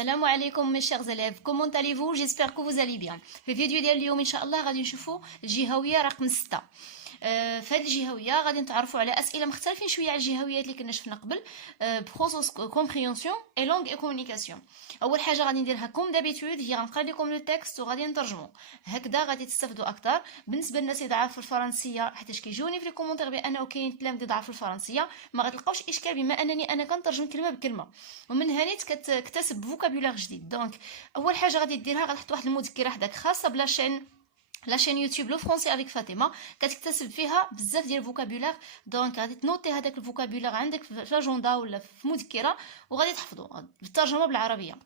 السلام عليكم mes chers élèves, comment allez-vous? J'espère que vous allez bien. في الفيديو ديال اليوم ان شاء الله غادي نشوفوا الجهويه رقم 6. في هذه الجهويه غادي نتعرفوا على اسئله مختلفين شويه على الجهويات اللي كنا شفنا قبل بخصوص كومبريونسيون اي لونغ اي كومونيكاسيون. اول حاجه غادي نديرها كوم دابيتود هي غنقرا لكم لو تكست وغادي نترجمو، هكذا غادي تستافدوا اكثر. بالنسبه للناس اللي ضعاف في الفرنسيه حيت كيجوني في الكومونتير بانه كاين تلاميذ ضعاف في الفرنسيه، ما غتلقاوش اشكال بما انني انا كنترجم كلمه بكلمه، ومن هنا كتكتسب فوكابولار جديد. دونك اول حاجه غادي ديرها غتحط واحد المذكره حداك خاصه بلا شين يوتيوب لو فرونسي افيك فاطمه، كتكتسب فيها بزاف ديال الفوكابولار. دونك غادي تنوتي هذاك الفوكابولار عندك في الاجنده ولا في مذكره وغادي تحفظوا بالترجمه بالعربيه.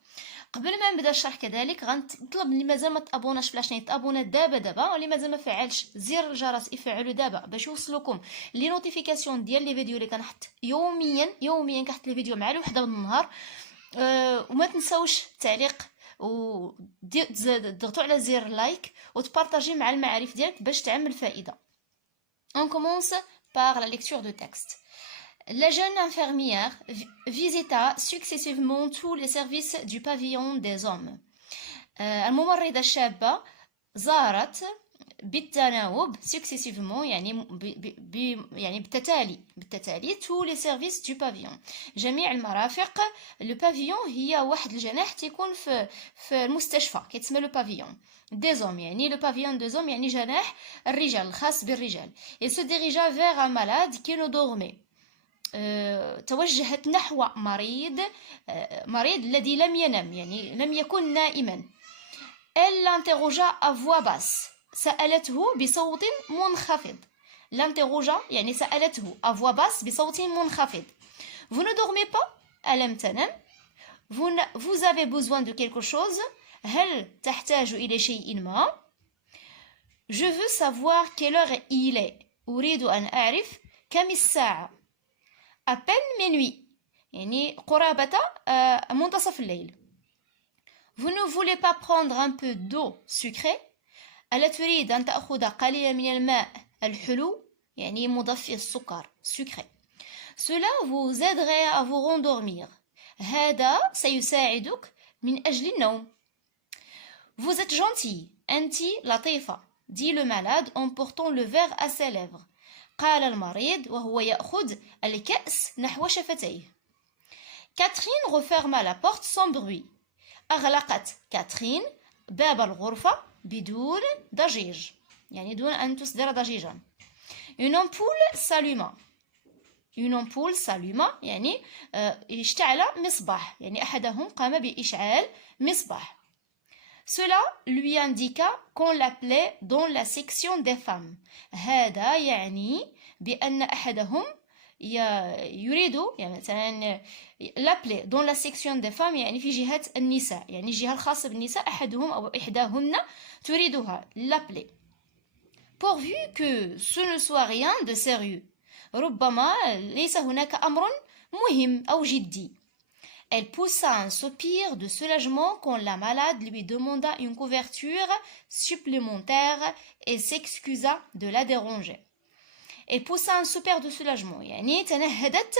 قبل ما نبدا الشرح كذلك غنطلب اللي مازال ما تابوناش في لاشين تابونا دابا، واللي مازال ما فعلش زر الجرس يفعلوا دابا باش يوصلوكم لي نوتيفيكاسيون ديال لي فيديو اللي كنحط يوميا كنحط لي فيديو مع الوحده من النهار. وما تنساوش التعليق وضغطوا على زر لايك وتبارطاجي مع المعارف ديالك باش تعمل فائده. On commence par la lecture de texte. La jeune infirmière visita successivement tous les services du pavillon des hommes. الممرضة الشابة زارت بالتناوب successivement يعني بالتتالي tous les services du pavillon، جميع المرافق. لو بافيون هي واحد الجناح تيكون في المستشفى كيتسمى لو بافيون دي زوم، يعني لو بافيون دي زوم يعني جناح الرجال الخاص بالرجال. il se dirigea vers un malade qui ne dormait. توجهت نحو مريض الذي لم ينم، يعني لم يكن نائما. elle l'interrogea à voix basse، سألته بصوت منخفض. l'interrogea يعني سألته à voix basse بصوت منخفض. vous ne dormez pas؟ ألم تنم؟ vous avez besoin de quelque chose؟ هل تحتاج إلى شيء ما؟ je veux savoir quelle heure il est، أريد أن أعرف كم الساعة. à peine minuit يعني قرابة منتصف الليل. vous ne voulez pas prendre un peu d'eau sucrée؟ ألا تريد أن تأخذ قليلا من الماء الحلو يعني مضفي السكر sucré. cela vous aiderait à vous rendormir، هذا سيساعدك من أجل النوم. vous êtes gentil، أنت لطيفة، dit le malade en portant le verre à ses lèvres، قال المريض وهو يأخذ الكأس نحو شفتيه. Catherine referma la porte sans bruit، أغلقت كاترين باب الغرفة بدون ضجيج، يعني دون أن تصدر ضجيجا. une ampoule s'alluma يعني اشتعل مصباح، يعني أحدهم قام بإشعال مصباح. cela lui indiqua qu'on l'appelait dans la section des femmes، هذا يعني بأن أحدهم يريد يعني مثلا l'appeler dans la section des femmes يعني في جهة النساء، يعني الجهة الخاصة بالنساء أحدهم أو إحداهن تريدها l'appeler. pourvu que ce ne soit rien de sérieux، ربما ليس هناك أمر مهم أو جدي. elle poussa un soupir de soulagement quand la malade lui demanda une couverture supplémentaire et s'excusa de la déranger. elle poussa un soupir de soulagement يعني تنهدت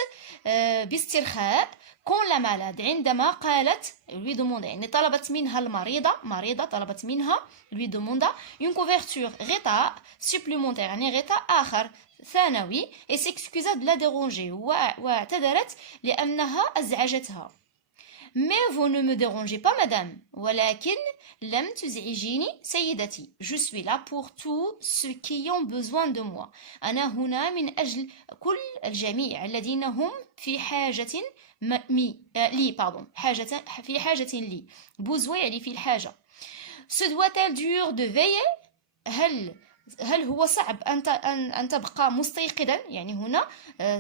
باسترخاء quand la malade عندما قالت lui demanda يعني طلبت منها مريضة طلبت منها lui demanda une couverture غطاء supplémentaire يعني غطاء آخر ثانوي et s'excusa de la déranger واعتذرت لأنها أزعجتها. mais vous ne me dérangez pas madame، ولكن لم تزعجيني سيدتي. je suis là pour tous ceux qui ont besoin de moi، أنا هنا من أجل كل الجميع الذين هم في حاجة في حاجة لي. besoin يعني في الحاجة. se doit-elle dur de veiller؟ هل هو صعب أن تبقى مستيقظا؟ يعني هنا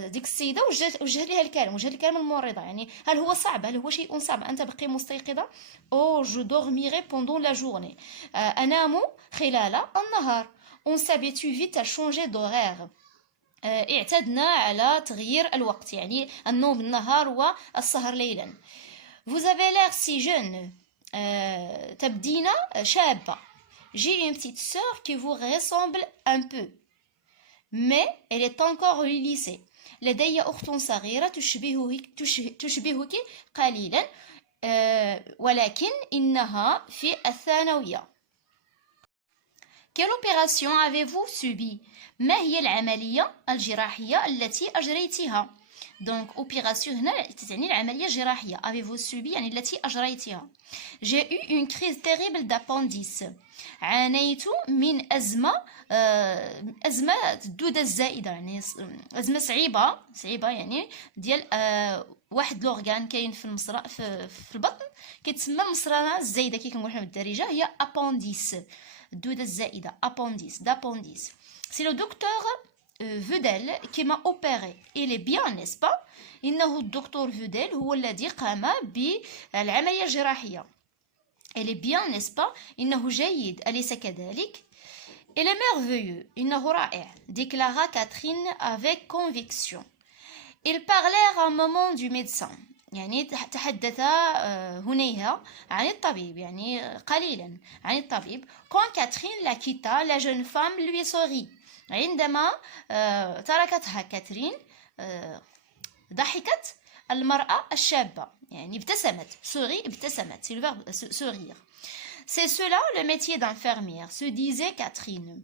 ديك السيدة وجه لها الكلام الممرضة، يعني هل هو شيء صعب أن تبقي مستيقظة؟ oh je dormirai pendant la journée، أنام خلال النهار. on s'habitue vite à changer d'horaire، اعتدنا على تغيير الوقت يعني النوم بالنهار والسهر ليلا. vous avez l'air si jeune، تبدين شابة. j'ai une petite sœur qui vous ressemble un peu mais elle est encore au lycée. لدي أخت صغيرة تشبهك قليلا ولكن إنها في الثانوية. Quelle opération avez-vous subi? ما هي العملية الجراحية التي أجريتها؟ Donc opération هنا تعني العملية الجراحية. Avez-vous subi يعني التي أجريتها. J'ai eu une crise terrible d'appendice. عانيت من أزمة الدودة الزائدة، يعني أزمة صعيبة يعني ديال واحد لورغان كاين في البطن كيتسمى المصرانة الزايدة كي كنقولوا حنا بالدارجة، هي appendice، الدودة الزائدة، d'appendice. C'est le docteur Vedel qui m'a opéré. Il est bien, n'est-ce pas? إنه الدكتور فوديل هو الذي قام بالعملية الجراحية. Il est bien, n'est-ce pas? إنه جيد، أليس كذلك؟ Il est merveilleux. إنه رائع. Déclara Catherine avec conviction. Ils parlèrent un moment du médecin. يعني تحدث هنيها عن الطبيب، يعني قليلا عن الطبيب. Quand Catherine la quitta, la jeune femme lui sourit. عندما تركتها كاترين ضحكت المرأة الشابة، يعني ابتسمت. sourit ابتسمت، c'est le verbe sourire. C'est cela le métier d'infirmière, se disait Catherine.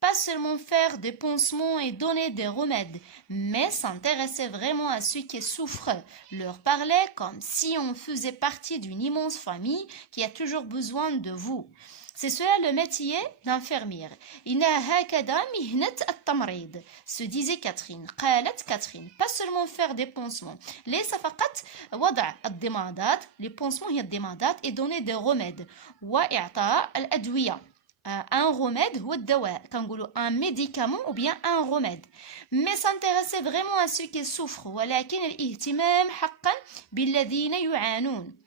Pas seulement faire des pansements et donner des remèdes, mais s'intéresser vraiment à ceux qui souffrent, leur parler comme si on faisait partie d'une immense famille qui a toujours besoin de vous. C'est cela le métier d'infirmière. إنها هكذا مهنة التمريض. Se disait Catherine. قالت كاترين. Pas seulement faire des pansements. ليس فقط وضع الضمادات. Les pansements هي الضمادات et donner des remèdes. وإعطاء الأدوية. Un remède هو الدواء. كنقولوا un médicament ou bien un remède. Mais s'intéresser vraiment à ceux qui souffrent. ولكن الاهتمام حقا بالذين يعانون.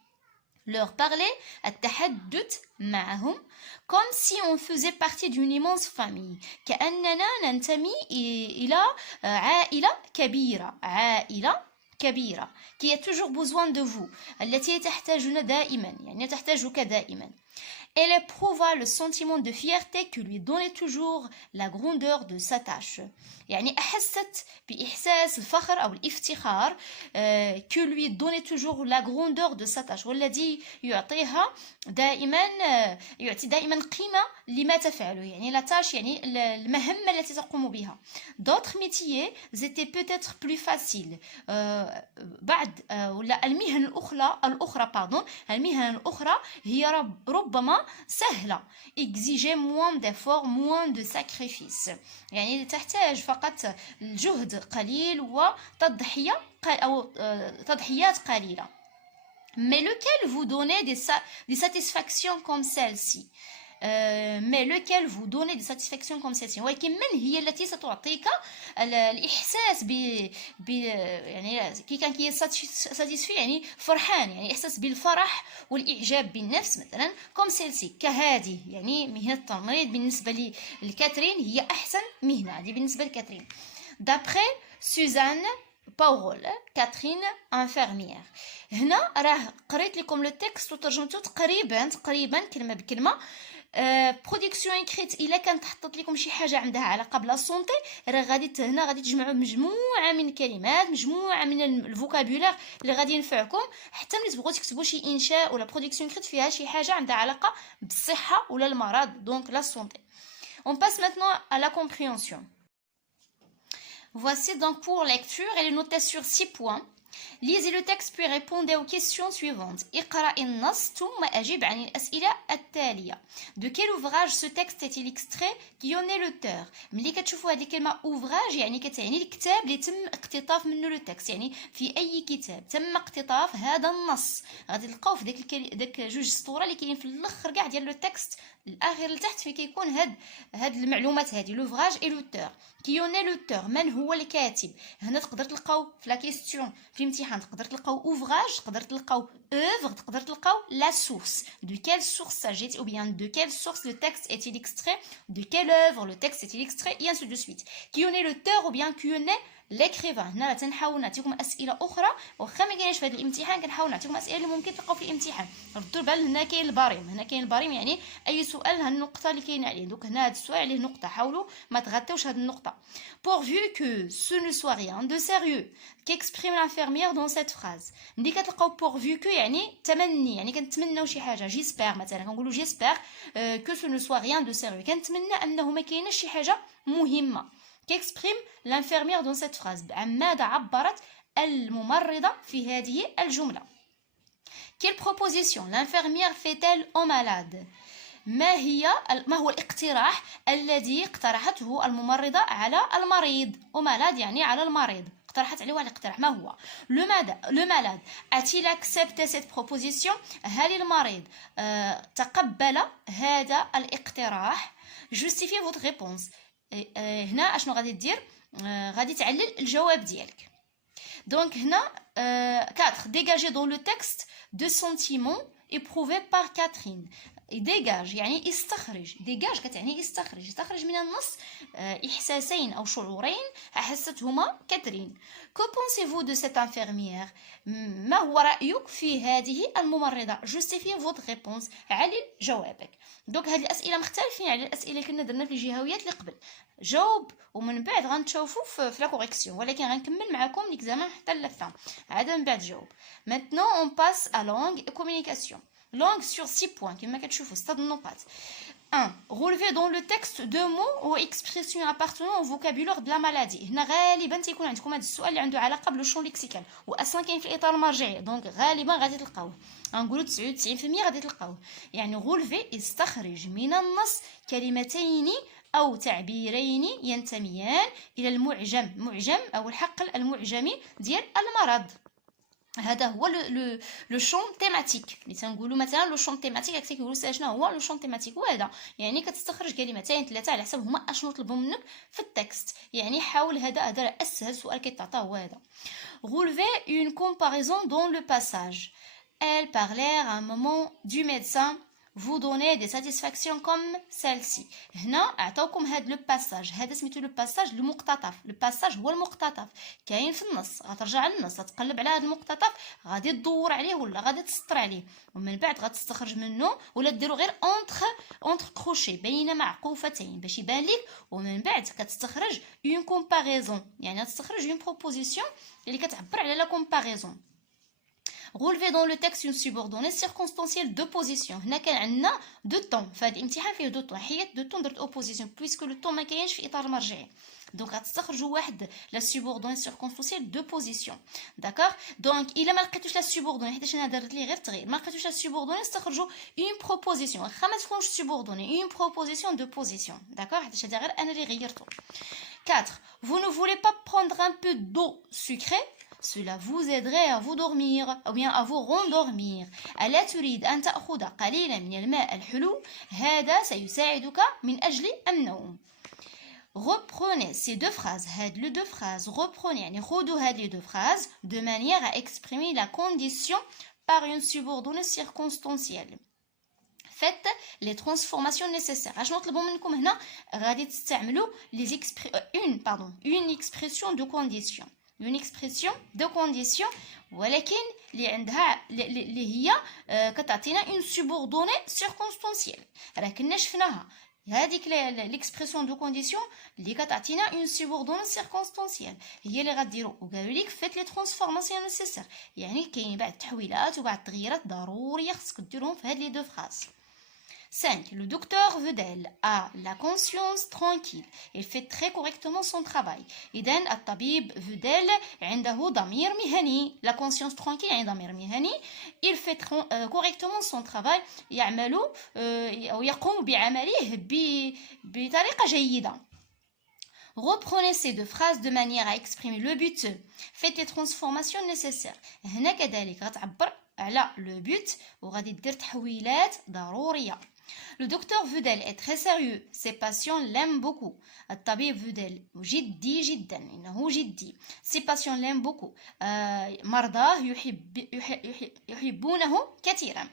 Leur parler, التحدث معهم, comme si on faisait partie d'une immense famille. كأننا ننتمي إلى عائلة كبيرة qui a toujours besoin de vous. التي تحتاجنا دائما، يعني تحتاجك دائما. Elle éprouva le sentiment de fierté qui lui donnait toujours la grandeur de sa tâche. يعني أحست بإحساس الفخر أو الافتخار qui lui donnait toujours la grandeur de sa tâche، والذي يعطي دائما قيمة لما تفعله، يعني la tâche يعني المهمة التي تقوم بها. D'autres métiers étaient peut-être plus faciles. بعد ولا المهن الأخرى هي ربما سهلة. exiger moins d'efforts, moins de sacrifices. يعني تحتاج فقط الجهد قليل وتضحية أو تضحيات قليلة. Mais lequel vous donnait des satisfactions comme celle-ci? ولكن من هي التي ستعطيك الإحساس يعني كي كان ساتيسفي يعني فرحان، يعني إحساس بالفرح والإعجاب بالنفس مثلا comme celle-ci كهذه، يعني مهنة التمريض بالنسبة لكاترين هي أحسن مهنة هذه بالنسبة لكاترين. D'après Suzanne باول كاترين انفيرميير. هنا راه قريت لكم لو تكست وترجمته تقريبا كلمه بكلمه. برودكسيون اكريت الا كانت حطت لكم شي حاجه عندها علاقه بلا سونتي، راه غادي تجمعوا مجموعه من الكلمات، مجموعه من الفوكابولير اللي غادي ينفعكم حتى ملي تبغوا تكتبوا شي انشاء ولا برودكسيون اكريت فيها شي حاجه عندها علاقه بالصحه ولا المرض، دونك لا سونتي. On passe maintenant à la compréhension. Voici donc pour lecture, elle est notée sur 6 points. Lisez le texte puis répondez aux questions suivantes. اقرأ النص ثم أجب عن الأسئلة التالية. De quel ouvrage ce texte est-il extrait? Qui en est l'auteur? ملي كتشوفوا هذه الكلمة ouvrage يعني كتعني الكتاب اللي تم اقتطاف منه لو تكست، يعني في أي كتاب تم اقتطاف هذا النص. غادي تلقاو في داك جوج سطور اللي كاينين في الاخر كاع ديال لو تكست الاخر لتحت فين كيكون هاد المعلومات هذه لوفراج اي لوتور. كي اون اي لوتور، من هو الكاتب. هنا تقدر تلقاو في لا كيستيون في الامتحان تقدر تلقاو اوفراج، تقدر تلقاو اوفر، تقدر تلقاو لا سورس. دو كيل سورس s'agit ou bien de quelle source le texte est-il extrait, de quelle œuvre le texte est-il extrait et ainsi de suite. Qui en est l'auteur ou bien qui en est l'écrivain. هنا تنحاول نعطيكم اسئله اخرى واخا ما كاينش في هذا الامتحان كنحاول نعطيكم اسئله اللي ممكن تلقاو في الامتحان. ردوا البال هنا كاين البريم، هنا كاين البريم يعني اي سؤال ها النقطه اللي كاين عليه. دوك هنا هذا السؤال عليه نقطه، حاولوا ما تغطيوش هذه النقطه. pourvu que ce ne soit rien de sérieux qu'exprime l'infirmière dans cette phrase. ملي كتلقاو pourvu que يعني تمني، يعني كنتمناو شي حاجه. j'espère مثلا كنقولوا j'espère que ce ne soit rien de sérieux، كنتمنى انه ما كايناش شي حاجه مهمه. qu'exprime l'infirmière dans cette phrase، عن ماذا عبرت الممرضة في هذه الجملة. quelle proposition l'infirmière fait-elle au malade؟ ما هو الاقتراح الذي اقترحته الممرضة على المريض؟ au malade يعني على المريض، اقترحت عليه واحد الاقتراح. ما هو le malade a-t-il accepté cette proposition؟ هل المريض تقبل هذا الاقتراح؟ justifie votre réponse. هنا اشنو غادي دير؟ غادي تعلل الجواب ديالك. دونك هنا 4 dégager dans le texte de sentiments éprouvés par Catherine. ديجاج يعني استخرج، ديجاج كتعني استخرج من النص إحساسين أو شعورين أحستهما كاترين. que pensez-vous de cette infirmière؟ ما هو رأيك في هذه الممرضة؟ justifie votre réponse، علل جوابك. دوك هاد الأسئلة مختلفين على الأسئلة اللي كنا درنا في الجهويات اللي قبل. جاوب ومن بعد غنتشوفوا في لا كوريكسيون، ولكن غنكمل معكم ليكزامان حتى للفان، عاد من بعد جاوب. maintenant on passe à langue et communication. langue sur 6 points كما كتشوفوا 6 النقاط. 1. relever dans le texte deux mots ou expressions appartenant au vocabulaire de la maladie. هنا غالبا تيكون عندكم هذا السؤال اللي عنده علاقه بالشون ليكسيكال واصلا كاين في الاطار المرجعي، دونك غالبا غادي تلقاوه. غنقولوا 99% غادي تلقاوه. يعني relever استخرج من النص كلمتين أو تعبيرين ينتميان إلى معجم أو الحقل المعجمي ديال المرض. هذا هو لو شون تيماتيك اللي تنقولوا مثلا لو شون تيماتيك. هكا كيقولوا شنو هو لو شون تيماتيك؟ وهذا يعني كتستخرج كلمتين ثلاثه على حسب هما اشنو طلبوا منك في التكست. يعني حاول هذا اسهل سؤال كيتعطى هو هذا. relever une comparaison dans le passage. Elle parlait à un moment du médecin vous donnez des satisfactions comme celle-ci. هنا اعطاوكم هذا لو باساج، هذا سميتو لو باساج المقتطف. لو باساج هو المقتطف كاين في النص، غترجع للنص غتقلب على هذا المقتطف، غادي تدور عليه ولا غادي تسطر عليه، ومن بعد غتستخرج منه ولا ديرو غير اونتر كروشي بين معقوفتين باش يبان لك، ومن بعد كتستخرج اون كومباريزون، يعني غتستخرج اون بروبوزيسيون اللي كتعبر على لا كومباريزون. relever dans le texte une subordonnée circonstancielle de position. هنا كان عندنا دو طون، فهاد الامتحان فيه دو طون، حيت دو طون درت اوبوزيسيون بويسكو لو طون ما كاينش في اطار مرجعي، دونك غتستخرجوا واحد لا سوبوردوني سيركونستانسيال دو بوزيسيون. داكوغ، دونك الا ما لقيتوش لا سوبوردوني، حيت انا درت ليه غير تغيير، ما لقيتوش لا سوبوردوني استخرجوا اون بروبوزيسيون، واخا ما تكونش سوبوردوني اون بروبوزيسيون دو بوزيسيون. داكوغ، حيت هذا غير انا اللي غيرته. 4. vous ne voulez pas prendre un peu d'eau sucrée؟ cela vous aiderait à vous dormir ou bien à vous rendormir. ألا تريد أن تأخذ قليلا من الماء الحلو؟ هذا سيساعدك من أجل النوم. Reprenez ces deux phrases. هاد les deux phrases. Reprenez يعني خذوا هاد les deux phrases de manière à exprimer la condition par une subordonnée circonstancielle. Faites les transformations nécessaires. اشنو نطلبوا منكم هنا؟ غادي تستعملوا une expression de condition. une expression de condition ولكن اللي عندها اللي هي كتعطينا une subordonnée circonstancielle. راه كنا شفناها هذيك l'expression de condition اللي كتعطينا une subordonnée circonstancielle هي اللي غديروا وقالوا لك faites les transformations nécessaires، يعني كاين بعض التحويلات وبعض التغييرات ضروريه خصك ديرهم في هاد لي دو فراز. 5. Le docteur Vedel a la conscience tranquille. Il fait très correctement son travail. إذن الطبيب فوديل عنده ضمير مهني. La conscience tranquille يعني ضمير مهني. Il fait correctement son travail. يعمل أو يقوم بعمله بطريقة جيدة. Reprenez ces deux phrases de manière à exprimer le but. Faites les transformations nécessaires. هنا كذلك غتعبر على le but وغادي دير تحويلات ضرورية. Le docteur Vedel est très sérieux. Ses patients l'aiment beaucoup. الطبيب فوديل جدي جدا، إنه جدي. Ses patients l'aiment beaucoup. مرضاه يحبونه كثيرا.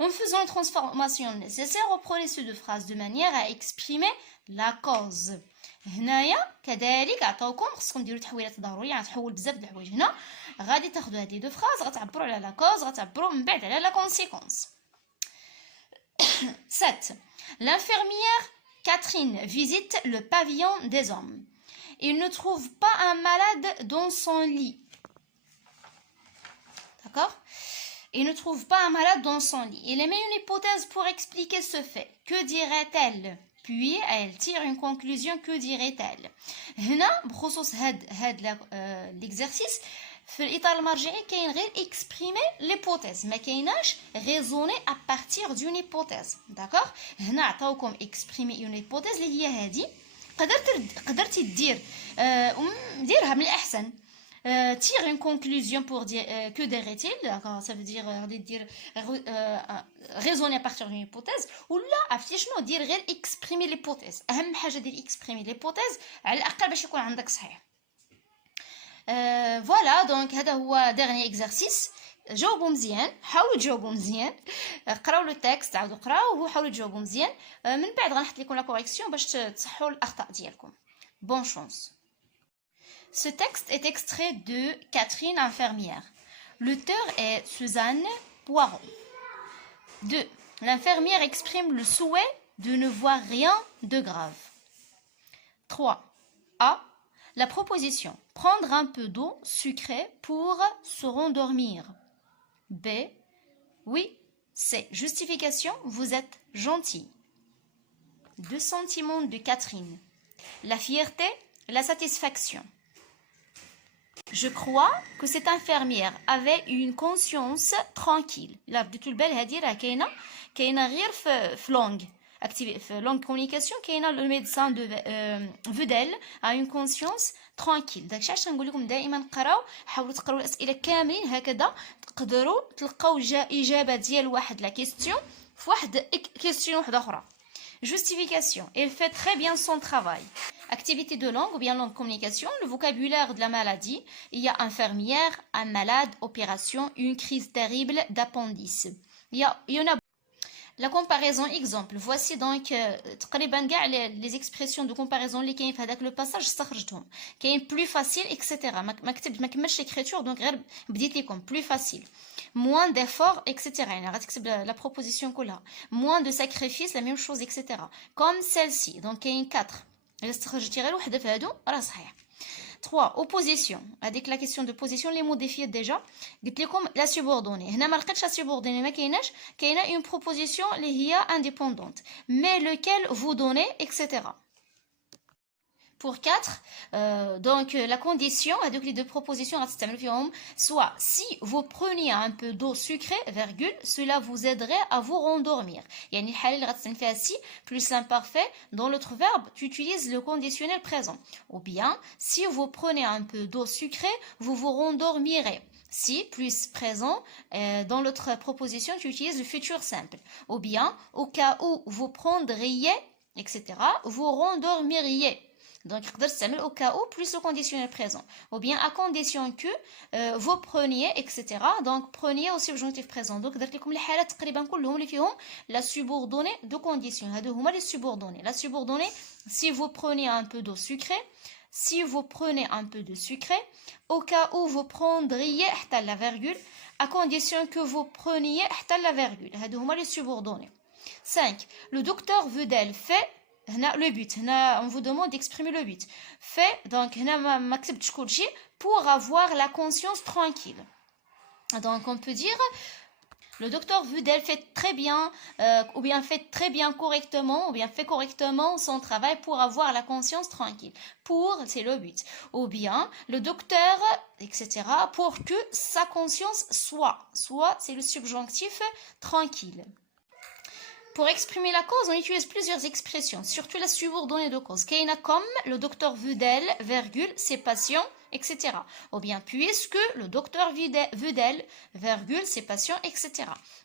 En faisant les transformations nécessaires, reprenez ces deux phrases de manière à exprimer la cause. هنايا كذلك عطاوكم خصكم ديروا تحويلات ضروريه، غتحول بزاف د الحوايج. هنا غادي تاخذوا هذه دو فراز، غتعبروا على لا كوز، غتعبروا من بعد على لا كونسيكونس. 7. L'infirmière Catherine visite le pavillon des hommes. Il ne trouve pas un malade dans son lit. D'accord? Il ne trouve pas un malade dans son lit. Il émet une hypothèse pour expliquer ce fait. Que dirait-elle? Puis elle tire une conclusion. Que dirait-elle? هنا بخصوص هاد l'exercice في الإطار المرجعي كاين غير exprimer l'hypothèse، ما كايناش raisonner à partir d'une hypothèse. d'accord؟ هنا عطاوكم exprimer une hypothèse اللي هي هادي، قدرتي ديرها من الأحسن. Tire une conclusion pour dire que dirait-il, d'accord, ça veut dire raisonner à partir d'une hypothèse. ou لا عرفتي شنو دير غير exprimer l'hypothèse. اهم حاجه دير exprimer l'hypothèse على الاقل باش يكون عندك صحيح. فوالا دونك هذا هو dernier exercice. جاوبوا مزيان، حاولوا تجاوبوا مزيان، قراو لو تكست، عاودوا قراو وحاولوا تجاوبوا مزيان. من بعد غنحط لكم لا كوريكسيون باش تصحوا الاخطاء ديالكم. بون شونس. Ce texte est extrait de Catherine infirmière. L'auteur est Suzanne Poiron. 2. L'infirmière exprime le souhait de ne voir rien de grave. 3. A. La proposition. Prendre un peu d'eau sucrée pour se rendormir. B. Oui. C. Justification. Vous êtes gentil. 2 sentiments de Catherine. La fierté, la satisfaction. Je crois que cette infirmière avait une conscience tranquille. لا بديتو البال هذه راه كاينه غير في لونغ activé في لونغ كومونيكاسيون كاينه لو ميدسان دو فوديل a une conscience tranquille. داكشي علاش نقول لكم دائما قراو، حاولوا تقراو الاسئله كاملين هكذا تقدروا تلقاو اجابه ديال واحد لا كيستيون في واحد كيستيون واحده اخرى. Justification. Elle fait très bien son travail. Activité de langue ou bien langue communication. Le vocabulaire de la maladie. Il y a infirmière, un malade, opération, une crise terrible d'appendice. Il y en a. La comparaison exemple. Voici donc تقريبا كاع les expressions de comparaison اللي كاين في هذاك لو باساج استخرجتهم. كاين plus facile etc. ما كملتش l'écriture donc غير بديت لكم plus facile. Moins d'efforts etc. يعني غتكتب la proposition كلها. Moins de sacrifice la même chose etc. Comme celle-ci. donc كاين 4. الا استخرجتي غير وحده في هادو راه صحيح. 3. Opposition. Avec la question de position, les modifiés déjà. قلت لكم la subordonnée. هنا ما لقيتش la subordonnée ما كايناش. كاينه une proposition اللي هي indépendante. Mais lequel vous donnez etc. Pour 4, donc la condition, avec les deux propositions, soit si vous preniez un peu d'eau sucrée, virgule, cela vous aiderait à vous rendormir. Yani si plus l'imparfait, dans l'autre verbe, tu utilises le conditionnel présent. Ou bien, si vous prenez un peu d'eau sucrée, vous vous rendormirez. Si plus présent, dans l'autre proposition, tu utilises le futur simple. Ou bien, au cas où vous prendriez, etc., vous rendormiriez. Donc, au cas où, plus le conditionnel présent. Ou bien, à condition que vous preniez, etc. Donc, preniez au subjonctif présent. Donc, la subordonnée de condition. Les subordonnées. La subordonnée, si vous prenez un peu d'eau sucrée, si vous prenez un peu de sucré, au cas où vous prendriez la virgule, à condition que vous preniez la virgule. Les subordonnées. 5. Le docteur Vedel fait le but. On vous demande d'exprimer le but. Fait, donc, pour avoir la conscience tranquille. Donc, on peut dire, le docteur Vedel fait très bien, ou bien fait très bien correctement, ou bien fait correctement son travail pour avoir la conscience tranquille. Pour, c'est le but. Ou bien, le docteur, etc., pour que sa conscience soit. Soit, c'est le subjonctif tranquille. Pour exprimer la cause, on utilise plusieurs expressions, surtout la subordonnée de cause. Kaina comme le docteur Vedel, virgule, ses patients, etc. Ou bien puisque le docteur Vedel, virgule, ses patients, etc.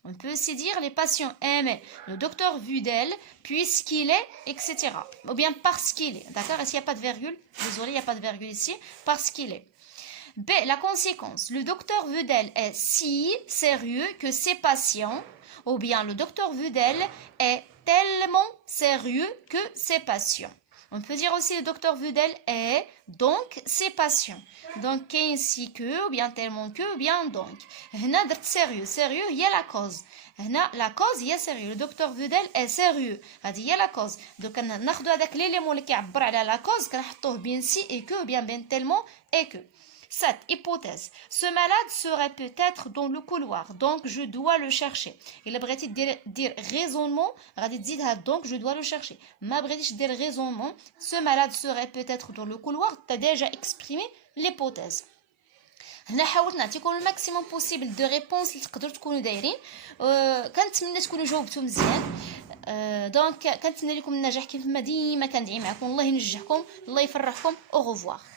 On peut aussi dire les patients aiment le docteur Vedel puisqu'il est, etc. Ou bien parce qu'il est. D'accord? Est-ce qu'il n'y a pas de virgule? Désolé, il n'y a pas de virgule ici. Parce qu'il est. B. La conséquence. Le docteur Vedel est si sérieux que ses patients, ou bien le docteur Vedel est tellement sérieux que ses patients. On peut dire aussi le docteur Vedel est donc ses patients. Donc ainsi que ou bien tellement que ou bien donc. هنا درت sérieux. Sérieux هي la cause. هنا la cause هي sérieux. Le docteur Vedel est sérieux. هذه هي la cause. Donc ناخذ هذاك l'élément اللي كيعبر على la cause كنحطوه بين si et que ou bien بين tellement et que. Cette hypothèse. Ce malade serait peut-être dans le couloir, donc je dois le chercher. Il a بغيتي dire raisonnement, غادي تزيدها donc je dois le chercher. ما بغيتيش دير raisonnement, ce malade serait peut-être dans le couloir, tu as déjà exprimé l'hypothèse. هنا حاولت نعطيكم الماكسيموم بوسيبل دو ريبونس اللي تقدروا تكونوا دايرين. كنتمنى تكونوا جاوبتوا مزيان. دونك كنتمنى لكم النجاح كيف ما ديما كندعي معكم. الله ينجحكم، الله يفرحكم. او revoir.